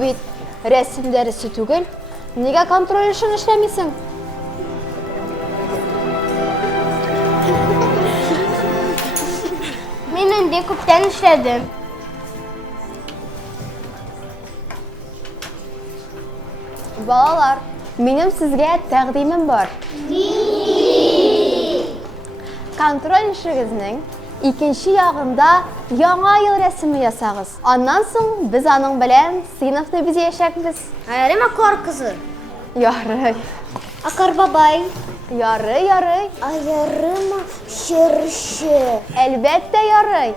бит рәсем дәресе түгел. Нигә контроль эшен эшләмисең? Мин инде күптән эшләдем. Балалар, минем сезгә тәкъдимем бар. Контроль эшегезнең икенче ягында яңа ел рәсеме ясагыз. Аннан соң без аның белән сыйныфны бизәячәкбез. Аярыма кар кызы. Ярый. Акар бабай. Ярый. Аярыма чыршы. Әлбәттә ярый.